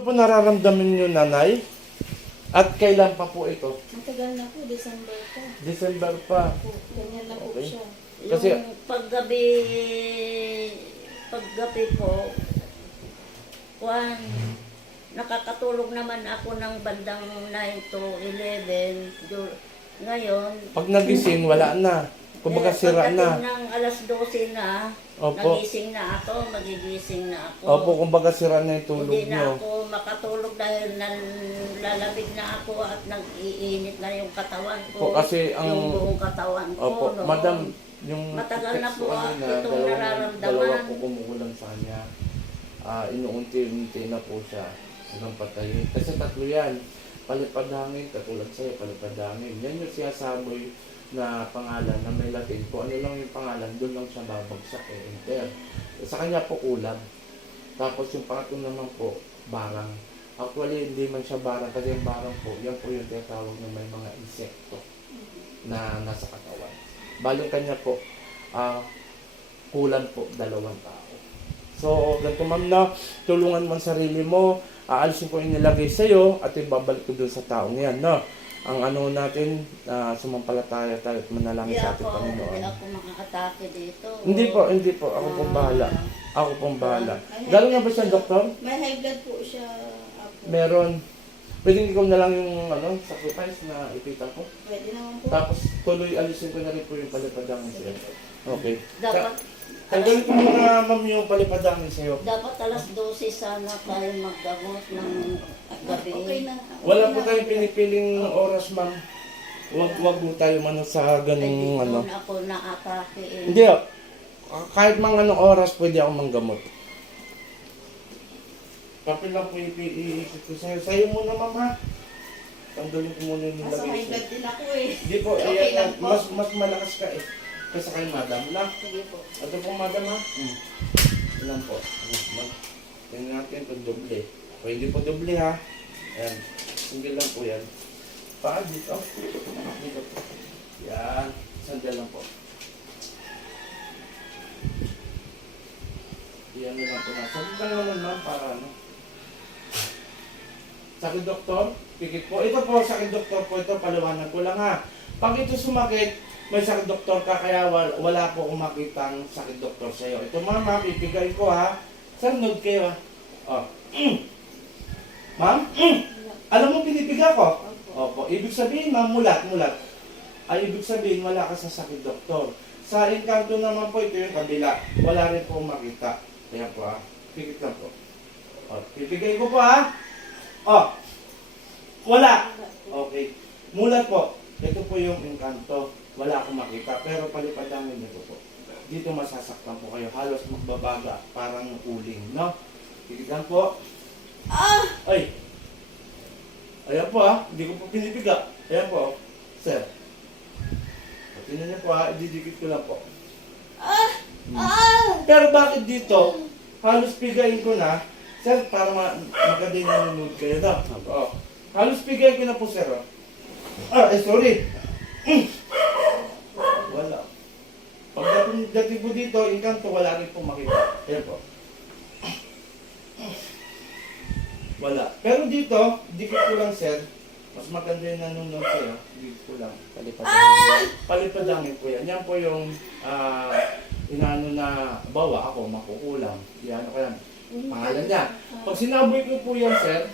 Ano po nararamdaman niyo, nanay? At kailan pa po ito? Matagal na po, December pa. December pa. Po, ganyan na po Okay. siya. Kasi- yung paggabi, paggabi po, kuan, nakakatulog naman ako ng bandang 9 to 11. Do- Ngayon, Pag nagising, wala na. Kumbaga eh, sira na. ng alas 12 na, Opo. nagising na ako, magigising na ako. Opo, kumbaga sira na yung tulog Hindi na niyo. ako makatulog dahil nalalabig na ako at nag-iinit na yung katawan ko. Po, kasi ang- yung buong katawan ko. Opo, no? madam, yung Matagal na po ah, itong dalawa, nararamdaman. dalawa po kumukulang sa kanya. Ah, inuunti-unti na po siya hanggang patayin. Kasi tatlo yan. Palipad hangin, katulad sa'yo, palipad hangin. Yan yung sinasaboy na pangalan na may Latin. Kung ano lang yung pangalan, doon lang siya babagsak eh, enter. Sa kanya po kulang. Tapos yung pangatlo naman po, barang. Actually, hindi man siya barang kasi yung barang po, yan po yung tinatawag na may mga insekto na nasa katawan. Bali kanya po, ah, kulang po dalawang tao. So, ganito ma'am na, tulungan mo ang sarili mo, aalisin ko yung nilagay sa'yo at ibabalik ko dun sa taong yan, no? Ang ano natin, uh, sumampalataya tayo at manalangin Hindi sa ating ako, hindi Panginoon. ako makakatake dito. Hindi po, hindi po. Ako pong bahala. Ako pong bahala. Galing na ba siya, doktor? May high blood po siya. Apo. Meron. Pwedeng ikaw na lang yung ano, sacrifice na ipita ko. Pwede naman po. Tapos tuloy alisin ko na rin po yung palipadangin sa'yo. Okay. Dapat, Tanggalin ko muna ma'am yung palipadangin sa'yo. dapat alas 12 sana tayo maggamot ng gabi. Okay na. Wala po tayong pinipiling oras ma'am. Wag wag mo tayo mano sa Ay, ganung dito ano. na ako naatake eh. Hindi ah. Kahit mga anong oras pwede ako manggamot. Papel lang po ipi- iisip ko sa'yo. Sa'yo muna ma'am ha. Tanggalin ko muna yung Nasa nilagay high blood sa'yo. din ako eh. Hindi po, Okay ayan, lang po. mas mas malakas ka eh. Kaysa kay madam lang. Sige po. Ito po madam ha. Hmm. Ilan po? Ano, Tingnan natin kung doble. Hindi po doble ha. Ayan. Single lang po yan. Paa dito. Dito po. Yan. Sandal lang po. Yan na lang po na. Sabi lang naman ma'am para ano. Sakit doktor, pikit po. Ito po, sakit doktor po ito, paliwanag ko lang ha. Pag ito sumakit, may sakit doktor ka, kaya wala, po akong makitang sakit doktor sa'yo. Ito mama, pipigay ko ha. Sir, nod kayo ha. Oh. Ma'am, mm. alam mo pinipiga ko? Opo. Ibig sabihin, ma'am, mulat, mulat. Ay, ibig sabihin, wala ka sa sakit doktor. Sa Encanto naman po, ito yung kabila. Wala rin po makita. Kaya po ha. Pikit lang po. O, pipigay ko po ha. O. Wala. Okay. Mulat po. Ito po yung Encanto. Wala akong makita. Pero palipadangin nito po. Dito masasaktan po kayo. Halos magbabaga. Parang uling, no? Lang po. Ah! Ay. Ayan po ha. Hindi ko po pinipiga. Ayan po. Sir. O, Tingnan niyo po ha. Ididikit ko lang po. Ah! Hmm. Ah! Pero bakit dito? Halos pigayin ko na. Sir, para ma maganda yung nanonood kayo daw. Oo. Halos pigayin ko na po, sir. oh. Ah, eh, sorry. Mm. Pagdating dating po dito, inkanto, wala rin po makita. Ayan po. Wala. Pero dito, dikit ko lang, sir. Mas maganda yung nanonood kayo. Dikit ko lang. Palipadangin. Palipadangin po yan. Yan po yung ah, inaano na, bawa ako, makukulang. Yan, ano kaya, pangalan niya. Pag sinaboy ko po yan, sir,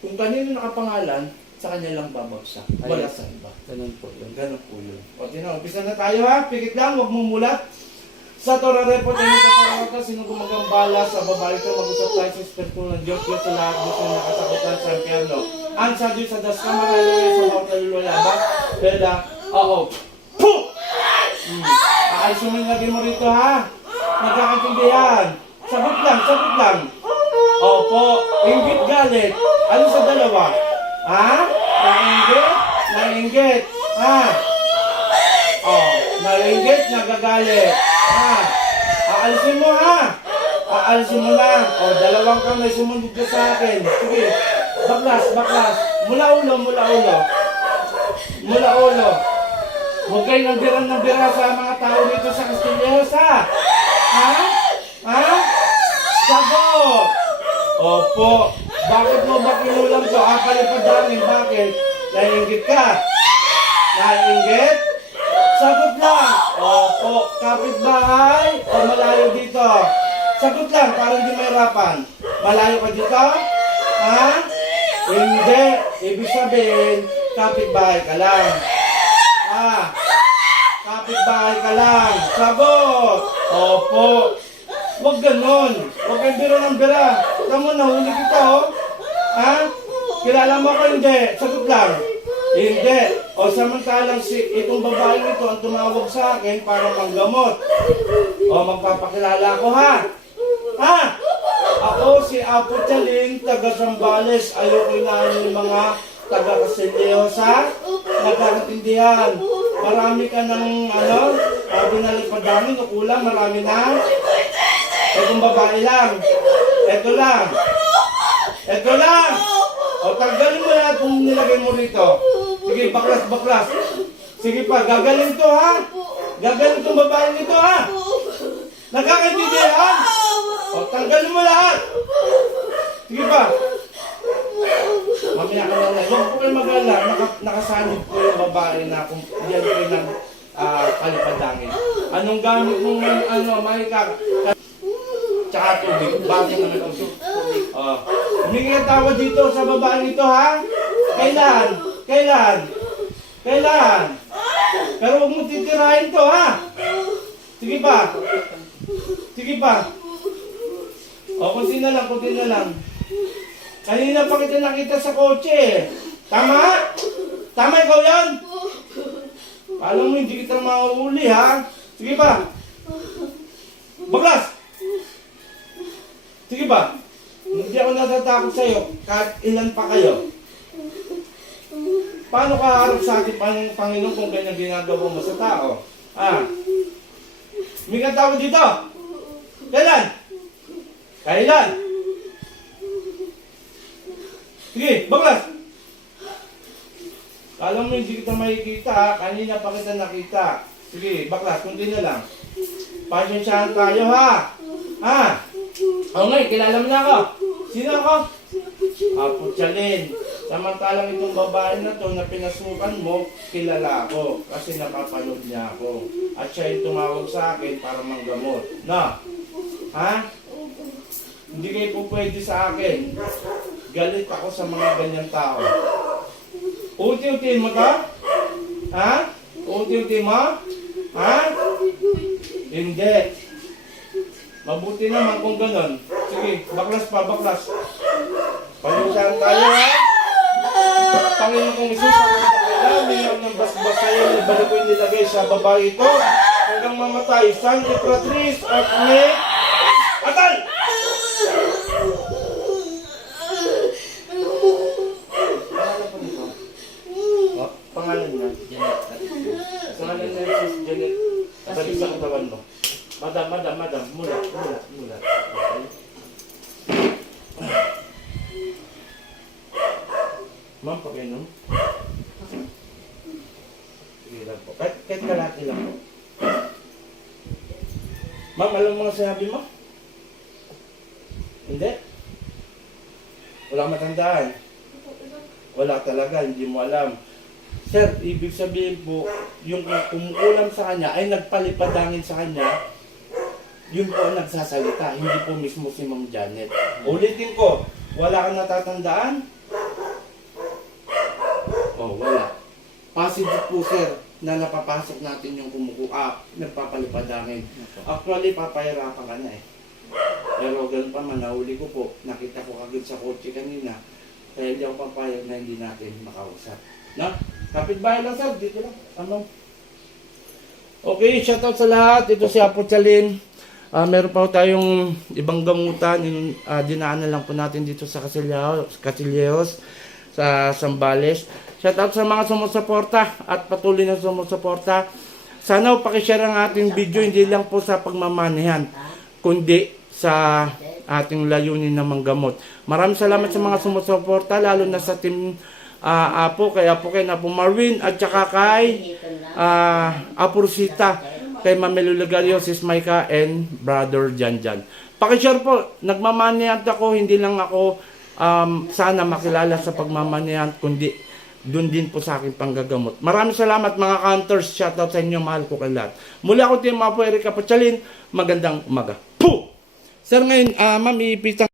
kung kanino nakapangalan, sa kanya lang babagsak. Wala sa iba. Ganun po yun. Ganun po yun. O, tino, umpisa na tayo ha. Pikit lang, huwag mong mulat. Sa Torare po tayo kapag sino gumagambala sa babae ko, mag-usap tayo sa Espiritu ng Diyos, Diyos sa lahat, gusto na nakatakutan sa impyerno. Ang sa Diyos sa das kamara, luya sa bawat kaluluwa ba? Pwede, oo. Puh! Hmm. Yung lagay mo rito ha. Magkakaintindihan. Sagot lang, sagot lang. Opo, inggit galit. Ano sa dalawa? Ha? Nainggit? Nainggit. Ha? Oh, nainggit, nagagalit. Ha? Aalisin mo ha? Aalisin mo na. O, dalawang kamay sumunod ka sa akin. Sige. Baklas, baklas. Mula ulo, mula ulo. Mula ulo. Huwag kayo ng birang ng bira sa mga tao dito sa Castilleros, ha? Ha? Ha? Sagot! Opo. Bakit mo ba kinulam ko? Ah, palipadangin. Bakit? Naiingit ka? Naiingit? Sagot lang. Opo. Kapitbahay o malayo dito? Sagot lang para hindi mahirapan. Malayo ka dito? Ha? Hindi. Ibig sabihin, kapitbahay ka lang. Ah. Kapitbahay ka lang. Sagot. Opo. Huwag ganon. Huwag kang biro ng bira. Tama, nahuli kita, oh. Ha? Kilala mo ko hindi? Sagot lang. Hindi. O samantalang si itong babae nito ang tumawag sa akin para manggamot. O magpapakilala ko ha. Ha? Ako si Apo Chaling, taga Zambales. Ayoko na yung mga taga Casileo sa nagkakatindihan. Marami ka ng ano, uh, binalipadangin o kulang, marami na. Itong babae lang. Ito lang. Ito lang. O tanggalin mo lahat kung nilagay mo rito. Sige, baklas, baklas. Sige pa, gagaling to ha. Gagaling tong babae nito ha. Nagkakaintindihan? O tanggalin mo lahat. Sige pa. Mamaya ka lang. Huwag po kayo mag-alala. Naka, nakasanib ko yung babae na kung yan ko ng uh, kalipadangin. Anong gamit mong ano, mahika? Tsaka tubig. Naman ang tubig? Oh. Humingi ng tawad dito sa babae nito, ha? Kailan? Kailan? Kailan? Pero huwag mo titirahin to, ha? Sige pa. Sige pa. O, kunti na lang, kunti na lang. Kanina pa kita nakita sa kotse. Tama? Tama ikaw yan? Alam mo, hindi kita mauuli, ha? Sige pa. Baklas! Sige ba? Hindi ako natatakot sa'yo kahit ilan pa kayo. Paano ka harap sa akin, Pang- Panginoon, kung ganyan ginagawa mo sa tao? Ah. May tawag dito. Kailan? Kailan? Sige, baklas! Alam mo, hindi kita makikita. Kanina pa kita nakita. Sige, baklas, kunti na lang. Pasensyahan tayo ha. Ha? Oo nga, kilala mo na ako. Sino ako? Apo Chalin. Samantalang itong babae na to na pinasukan mo, kilala ako. Kasi napapanood niya ako. At siya yung tumawag sa akin para manggamot. Na? Ha? Hindi kayo po pwede sa akin. Galit ako sa mga ganyang tao. Unti-unti mo to? Ha? Unti-unti mo? Ha? Hindi. Mabuti naman kung ganun. Sige, baklas pa, baklas. Pagkasaan tayo ha? Panginoon kong Isus, ang kailangan ng basbas sa'yo, ibalik ko nilagay sa babae ito hanggang mamatay. San Imperatriz of Me, Atal! Oh, pangalan niya? Pangalan niya si Janet. Balik sa katawan mo. Madam, madam, madam. Mula, mula, mula. Okay. Ma'am, pag-inom. Sige lang po. Kahit, kahit kalati lang po. Ma'am, alam mo mga sinabi mo? Hindi? Wala matandaan. Wala talaga, hindi mo alam. Sir, ibig sabihin po, yung kumukulam sa kanya ay nagpalipadangin sa kanya, yun po ang nagsasalita, hindi po mismo si Ma'am Janet. Ulitin ko, wala kang natatandaan? Oh, wala. Positive po, sir, na napapasok natin yung kumuku, ah, nagpapalipadangin. Actually, papahirapan ka na eh. Pero ganun pa man, nahuli ko po, nakita ko kagad sa kotse kanina, kaya hindi ako papayag na hindi natin makausap. Na? Kapit-bahay lang sir, dito lang. Ano? Okay, shoutout sa lahat. Ito si Apo Chalin. Ah, meron pa tayong ibang gamutan. Yung, ah, dinaanan lang po natin dito sa Casilleos, Casilleos sa Sambales. Shoutout sa mga sumusuporta at patuloy na sumusuporta. Sana po pakishare ang ating video, hindi lang po sa pagmamanehan, kundi sa ating layunin na manggamot. Maraming salamat sa mga sumusuporta, lalo na sa team ah, Apo, kay Apo kay Apo Marvin, at saka kay ah Apo Rosita. kay Mami Lugario, Sis Maika, and Brother Janjan. Pakishare po, nagmamaniyant ako, hindi lang ako um, sana makilala sa pagmamaniyant, kundi doon din po sa akin panggagamot. Maraming salamat mga counters. Shoutout sa inyo, mahal ko kay lahat. Muli ako, Team Apo Erika Pachalin. Magandang umaga. Puh! Sir, ngayon, ah, ma'am, ipitang